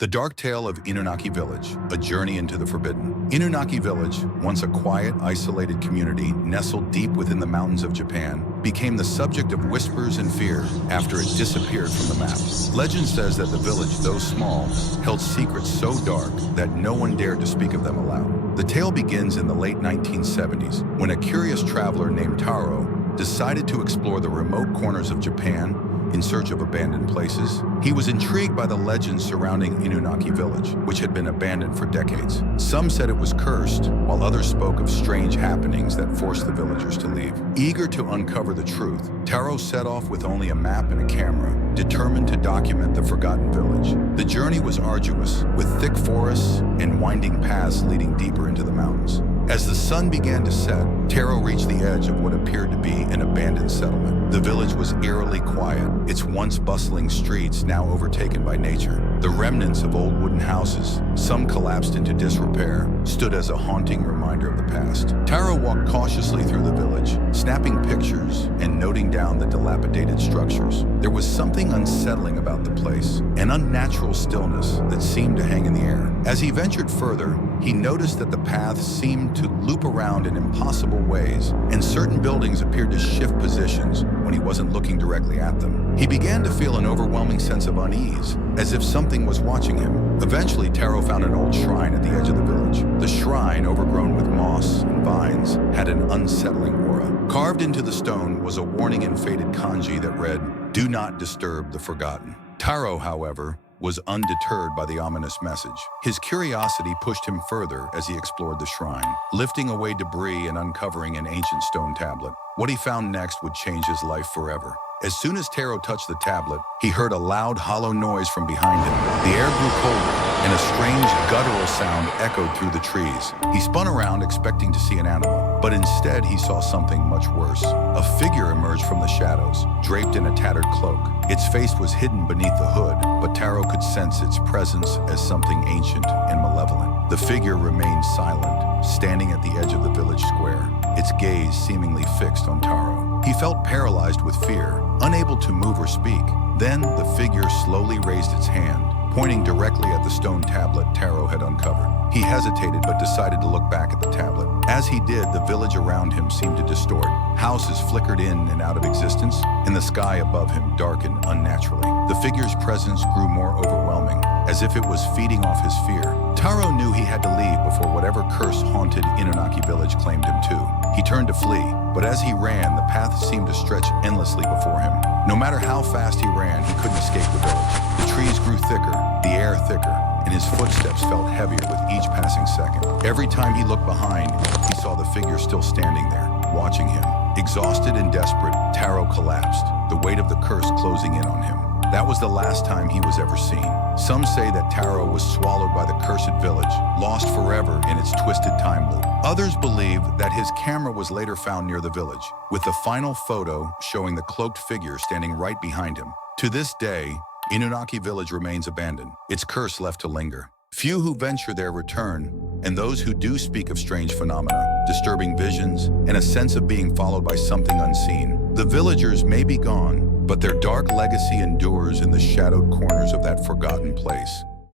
The Dark Tale of Inunaki Village, a journey into the forbidden. Inunaki Village, once a quiet, isolated community nestled deep within the mountains of Japan, became the subject of whispers and fear after it disappeared from the map. Legend says that the village, though small, held secrets so dark that no one dared to speak of them aloud. The tale begins in the late 1970s, when a curious traveler named Taro decided to explore the remote corners of Japan in search of abandoned places. He was intrigued by the legends surrounding Inunaki Village, which had been abandoned for decades. Some said it was cursed, while others spoke of strange happenings that forced the villagers to leave. Eager to uncover the truth, Taro set off with only a map and a camera, determined to document the forgotten village. The journey was arduous, with thick forests and winding paths leading deeper into the mountains. As the sun began to set, Taro reached the edge of what appeared to be an abandoned settlement. The village was eerily quiet, its once bustling streets now overtaken by nature. The remnants of old wooden houses, some collapsed into disrepair, stood as a haunting reminder of the past. Taro walked cautiously through the village, snapping pictures and noting down the dilapidated structures. There was something unsettling about the place, an unnatural stillness that seemed to hang in the air. As he ventured further, he noticed that the path seemed to loop around in impossible ways, and certain buildings appeared to shift positions when he wasn't looking directly at them. He began to feel an overwhelming sense of unease, as if something was watching him. Eventually, Taro found an old shrine at the edge of the village. The shrine, overgrown with moss and vines, had an unsettling aura. Carved into the stone was a warning in faded kanji that read, "Do not disturb the forgotten." Taro, however, was undeterred by the ominous message. His curiosity pushed him further as he explored the shrine, lifting away debris and uncovering an ancient stone tablet. What he found next would change his life forever. As soon as Taro touched the tablet, he heard a loud, hollow noise from behind him. The air grew colder, and a strange, guttural sound echoed through the trees. He spun around, expecting to see an animal, but instead he saw something much worse. A figure emerged from the shadows, draped in a tattered cloak. Its face was hidden beneath the hood, but Taro could sense its presence as something ancient and malevolent. The figure remained silent, standing at the edge of the village square, its gaze seemingly fixed on Taro. He felt paralyzed with fear, unable to move or speak. Then the figure slowly raised its hand, pointing directly at the stone tablet Taro had uncovered. He hesitated but decided to look back at the tablet. As he did, the village around him seemed to distort. Houses flickered in and out of existence, and the sky above him darkened unnaturally. The figure's presence grew more overwhelming, as if it was feeding off his fear. Taro knew he had to leave before whatever curse haunted Inunaki Village claimed him too. He turned to flee, but as he ran, the path seemed to stretch endlessly before him. No matter how fast he ran, he couldn't escape the village. The trees grew thicker, the air thicker, and his footsteps felt heavier with each passing second. Every time he looked behind, he saw the figure still standing there, watching him. Exhausted and desperate, Taro collapsed, the weight of the curse closing in on him. That was the last time he was ever seen. Some say that Taro was swallowed by the cursed village, lost forever in its twisted time loop. Others believe that his camera was later found near the village, with the final photo showing the cloaked figure standing right behind him. To this day, Inunaki Village remains abandoned, its curse left to linger. Few who venture there return, and those who do speak of strange phenomena, disturbing visions, and a sense of being followed by something unseen. The villagers may be gone, but their dark legacy endures in the shadowed corners of that forgotten place.